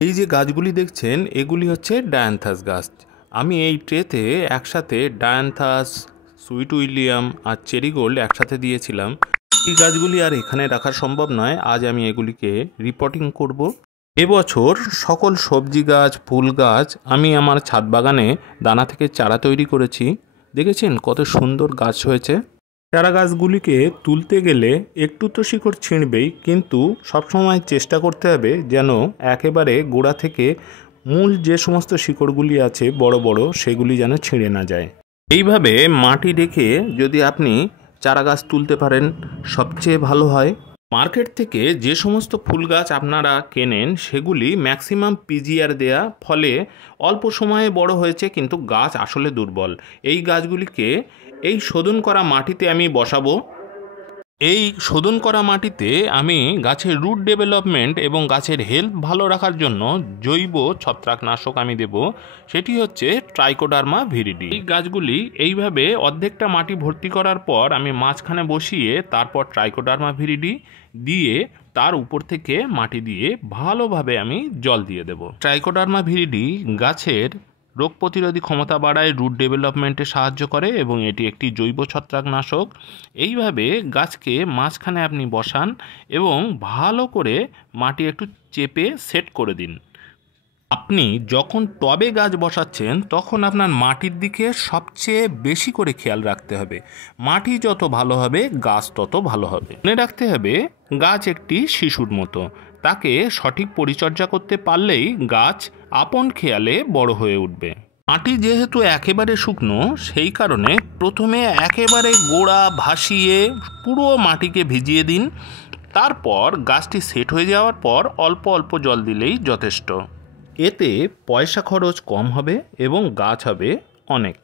এই যে গাছগুলি দেখছেন এগুলি হচ্ছে ডায়ান্থাস গাছ। আমি এই ট্রেতে একসাথে ডায়ান্থাস, সুইট উইলিয়াম আর চেরিগোল্ড একসাথে দিয়েছিলাম। এই গাছগুলি আর এখানে রাখা সম্ভব নয়, আজ আমি এগুলিকে রিপোর্টিং করব। এবছর সকল সবজি গাছ, ফুল গাছ আমি আমার ছাদ বাগানে দানা থেকে চারা তৈরি করেছি। দেখেছেন কত সুন্দর গাছ হয়েছে। চারা গাছগুলিকে তুলতে গেলে একটু তো শিকড় ছিঁড়বেই, কিন্তু সবসময় চেষ্টা করতে হবে যেন একেবারে গোড়া থেকে মূল যে সমস্ত শিকড়গুলি আছে বড় বড়, সেগুলি যেন ছিঁড়ে না যায়। এইভাবে মাটি রেখে যদি আপনি চারা গাছ তুলতে পারেন সবচেয়ে ভালো হয়। মার্কেট থেকে যে সমস্ত ফুল গাছ আপনারা কেনেন সেগুলি ম্যাক্সিমাম পিজিআর দেয়া, ফলে অল্প সময়ে বড় হয়েছে কিন্তু গাছ আসলে দুর্বল। এই গাছগুলিকে এই শোধন করা মাটিতে আমি বসাবো। এই শোধন করা মাটিতে আমি গাছের রুট ডেভেলপমেন্ট এবং গাছের হেলথ ভালো রাখার জন্য জৈব ছত্রাকনাশক আমি দেব, সেটি হচ্ছে ট্রাইকোডার্মা ভিরিডি। এই গাছগুলি এইভাবে অর্ধেকটা মাটি ভর্তি করার পর আমি মাঝখানে বসিয়ে তারপর ট্রাইকোডার্মা ভিরিডি দিয়ে তার উপর থেকে মাটি দিয়ে ভালোভাবে আমি জল দিয়ে দেব। ট্রাইকোডার্মা ভিরিডি গাছের রোগ প্রতিরোধী ক্ষমতা বাড়ায়, রুট ডেভেলপমেন্টে সাহায্য করে এবং এটি একটি জৈব ছত্রাকনাশক। এইভাবে গাছকে মাঝখানে আপনি বসান এবং ভালো করে মাটি একটু চেপে সেট করে দিন। আপনি যখন টবে গাছ বসাচ্ছেন তখন আপনার মাটির দিকে সবচেয়ে বেশি করে খেয়াল রাখতে হবে। মাটি যত ভালো হবে গাছ তত ভালো হবে। মনে রাখতে হবে গাছ একটি শিশুর মতো, তাকে সঠিক পরিচর্যা করতে পারলেই গাছ আপন খেয়ালে বড় হয়ে উঠবে। মাটি যেহেতু একেবারে শুকনো, সেই কারণে প্রথমে একেবারে গোড়া ভাসিয়ে পুরো মাটিকে ভিজিয়ে দিন। তারপর গাছটি সেট হয়ে যাওয়ার পর অল্প অল্প জল দিলেই যথেষ্ট। এতে পয়সা খরচ কম হবে এবং গাছ হবে অনেক।